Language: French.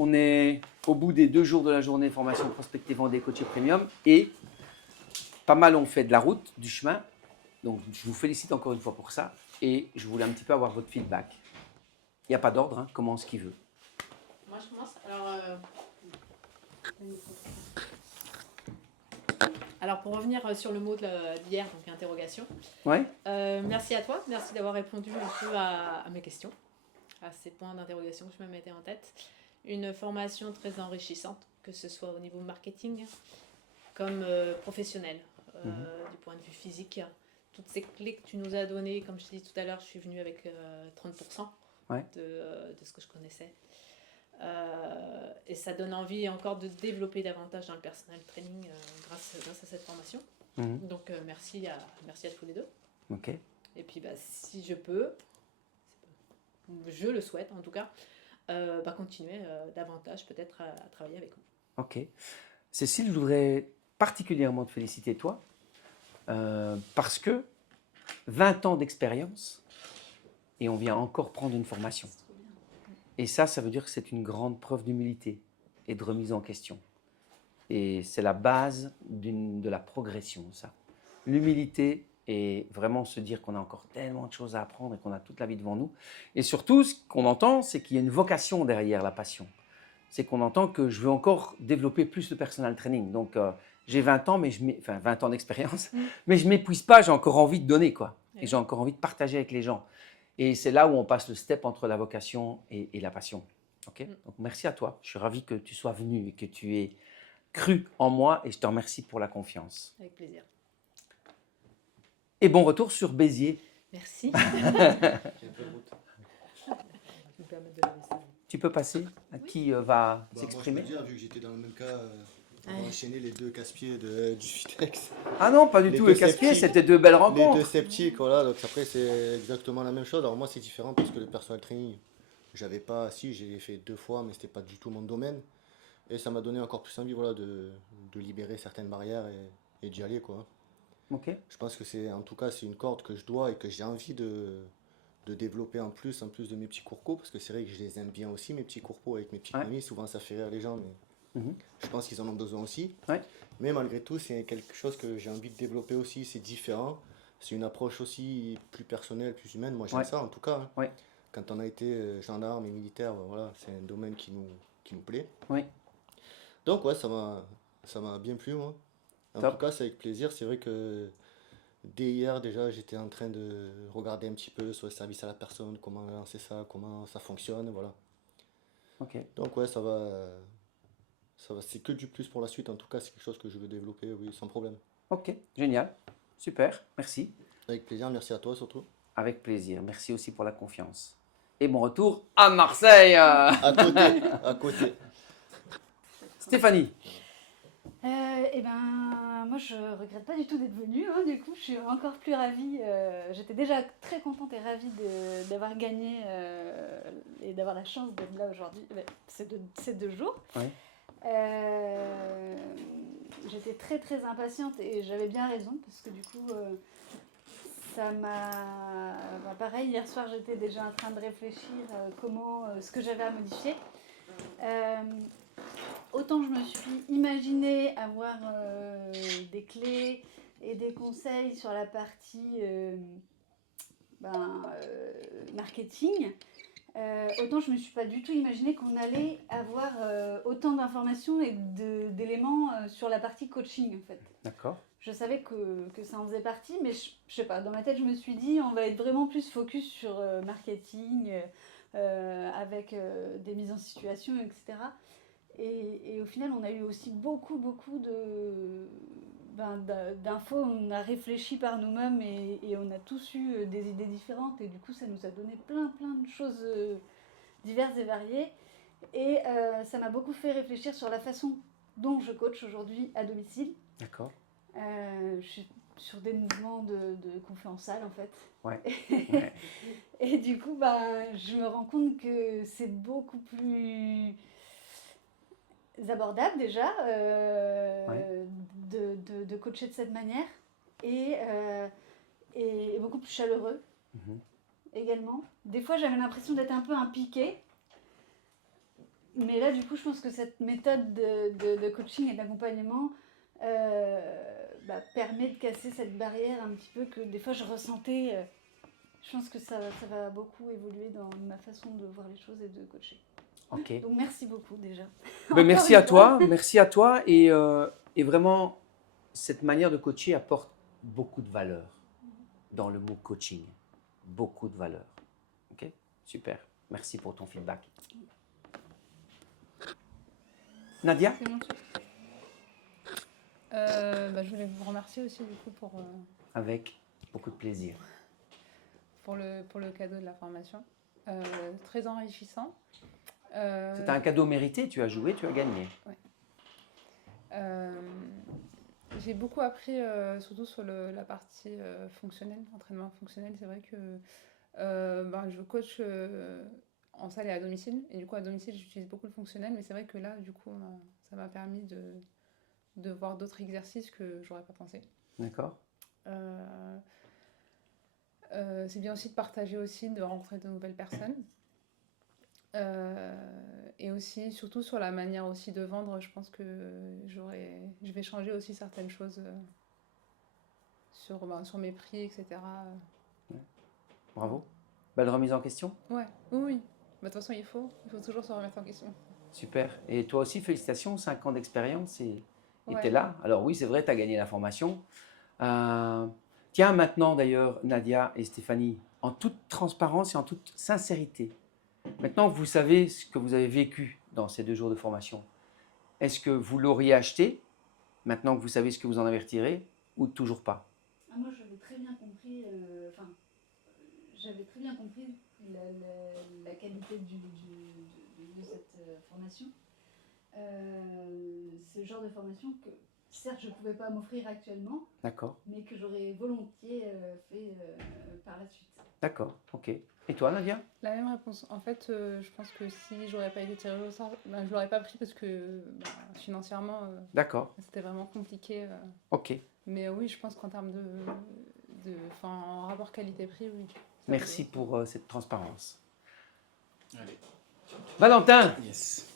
on est au bout des 2 jours de la journée formation prospecter vendée coaché premium et pas mal ont fait de la route, du chemin. Donc je vous félicite encore une fois pour ça et je voulais un petit peu avoir votre feedback. Il n'y a pas d'ordre, hein, commence qui veut. Moi je commence. Alors pour revenir sur le mot d'hier, donc interrogation. Ouais. Merci à toi, merci d'avoir répondu un peu à mes questions, à ces points d'interrogation que je me mettais en tête. Une formation très enrichissante, que ce soit au niveau marketing comme professionnel, du point de vue physique. Toutes ces clés que tu nous as données, comme je t'ai dit tout à l'heure, je suis venue avec 30% de ce que je connaissais. Et ça donne envie encore de développer davantage dans le personnel training grâce à cette formation. Donc merci à tous les deux. Ok. Et puis si je peux, je le souhaite en tout cas, continuer davantage peut-être à travailler avec vous. Ok. Cécile, je voudrais particulièrement te féliciter toi, parce que 20 ans d'expérience et on vient encore prendre une formation. Et ça veut dire que c'est une grande preuve d'humilité et de remise en question. Et c'est la base de la progression, ça. L'humilité et vraiment se dire qu'on a encore tellement de choses à apprendre et qu'on a toute la vie devant nous. Et surtout, ce qu'on entend, c'est qu'il y a une vocation derrière la passion. C'est qu'on entend que je veux encore développer plus de personal training. Donc, j'ai 20 ans, 20 ans d'expérience, mais je ne m'épuise pas, j'ai encore envie de donner, quoi. Et j'ai encore envie de partager avec les gens. Et c'est là où on passe le step entre la vocation et la passion. Okay. Donc, merci à toi. Je suis ravi que tu sois venu et que tu aies cru en moi et je te remercie pour la confiance. Avec plaisir. Et bon retour sur Béziers. Merci. Tu peux passer à qui va s'exprimer. Moi, je peux dire, vu que j'étais dans le même cas, on va enchaîner les 2 casse-pieds du Fitex. Ah non, pas du tout les casse-pieds, c'était 2 belles rencontres. Les 2 sceptiques, voilà, donc après c'est exactement la même chose. Alors moi c'est différent parce que le personal training, j'ai fait 2 fois, mais c'était pas du tout mon domaine. Et ça m'a donné encore plus envie, voilà, de libérer certaines barrières et d'y aller, quoi. Ok. Je pense que c'est une corde que je dois et que j'ai envie de développer en plus de mes petits cours co, parce que c'est vrai que je les aime bien aussi, mes petits cours co avec mes petites mamies. Souvent ça fait rire les gens, mais je pense qu'ils en ont besoin aussi. Mais malgré tout, c'est quelque chose que j'ai envie de développer aussi. C'est différent, c'est une approche aussi plus personnelle, plus humaine. Moi j'aime ça en tout cas. Quand on a été gendarme et militaire, voilà, c'est un domaine qui nous plaît. Donc ça m'a bien plu, moi. En tout cas, c'est avec plaisir. C'est vrai que dès hier, déjà, j'étais en train de regarder un petit peu sur le service à la personne, comment lancer ça, comment ça fonctionne, voilà. Donc ça va, c'est que du plus pour la suite. En tout cas, c'est quelque chose que je veux développer, oui, sans problème. Ok, génial, super, merci. Avec plaisir, merci à toi surtout. Avec plaisir, merci aussi pour la confiance. Et bon retour à Marseille. À côté. Stéphanie. Moi je regrette pas du tout d'être venue, hein, du coup je suis encore plus ravie, j'étais déjà très contente et ravie d'avoir gagné et d'avoir la chance d'être là aujourd'hui, ces 2 jours. J'étais très très impatiente et j'avais bien raison parce que du coup ça m'a... pareil, hier soir j'étais déjà en train de réfléchir ce que j'avais à modifier. Autant je me suis imaginé avoir des clés et des conseils sur la partie marketing, autant je ne me suis pas du tout imaginé qu'on allait avoir autant d'informations et d'éléments sur la partie coaching en fait. D'accord. Je savais que ça en faisait partie, mais je sais pas, dans ma tête je me suis dit on va être vraiment plus focus sur marketing, avec des mises en situation, etc. Et au final, on a eu aussi beaucoup d'infos. On a réfléchi par nous-mêmes et on a tous eu des idées différentes. Et du coup, ça nous a donné plein de choses diverses et variées. Et ça m'a beaucoup fait réfléchir sur la façon dont je coach aujourd'hui à domicile. D'accord. Je suis sur des mouvements de conférence salle, en fait. Ouais. Et du coup, je me rends compte que c'est beaucoup plus abordable déjà de coacher de cette manière et beaucoup plus chaleureux également. Des fois j'avais l'impression d'être un peu impliquée, Mais là, du coup, je pense que cette méthode de coaching et d'accompagnement permet de casser cette barrière un petit peu que des fois je ressentais. Je pense que ça va beaucoup évoluer dans ma façon de voir les choses et de coacher. Ok. Donc merci beaucoup déjà. Ben, merci à toi, merci à toi. Et vraiment, cette manière de coacher apporte beaucoup de valeur dans le mot coaching. Beaucoup de valeur. Ok, super. Merci pour ton feedback. Nadia? C'est mon tour. Je voulais vous remercier aussi du coup Avec beaucoup de plaisir. pour le cadeau de la formation. Très enrichissant. C'est un cadeau mérité, tu as joué, tu as gagné. J'ai beaucoup appris, surtout sur la partie fonctionnelle, entraînement fonctionnel. C'est vrai que je coach en salle et à domicile. Et du coup, à domicile, j'utilise beaucoup le fonctionnel. Mais c'est vrai que là, du coup, ça m'a permis de voir d'autres exercices que j'aurais pas pensé. D'accord. C'est bien aussi de partager aussi, de rencontrer de nouvelles personnes. Et aussi, surtout sur la manière aussi de vendre, je pense que je vais changer aussi certaines choses sur mes prix, etc. Bravo. Belle remise en question. Ouais, oui. De toute façon, il faut toujours se remettre en question. Super. Et toi aussi, félicitations, 5 ans d'expérience et Ouais. tu es là. Alors oui, c'est vrai, tu as gagné la formation. Tiens, maintenant d'ailleurs, Nadia et Stéphanie, en toute transparence et en toute sincérité, maintenant que vous savez ce que vous avez vécu dans ces 2 jours de formation, est-ce que vous l'auriez acheté, maintenant que vous savez ce que vous en avez retiré, ou toujours pas? Moi, j'avais très bien compris, la qualité de cette formation. C'est le genre de formation que, certes, je ne pouvais pas m'offrir actuellement, D'accord. mais que j'aurais volontiers fait par la suite. D'accord, ok. Et toi, Nadia? La même réponse. En fait, je pense que si j'aurais pas été tirée au sort, je l'aurais pas pris parce que financièrement, D'accord, c'était vraiment compliqué. ok. Mais oui, je pense qu'en termes en rapport qualité-prix, oui. Merci pour cette transparence. Allez. Valentin, Yes.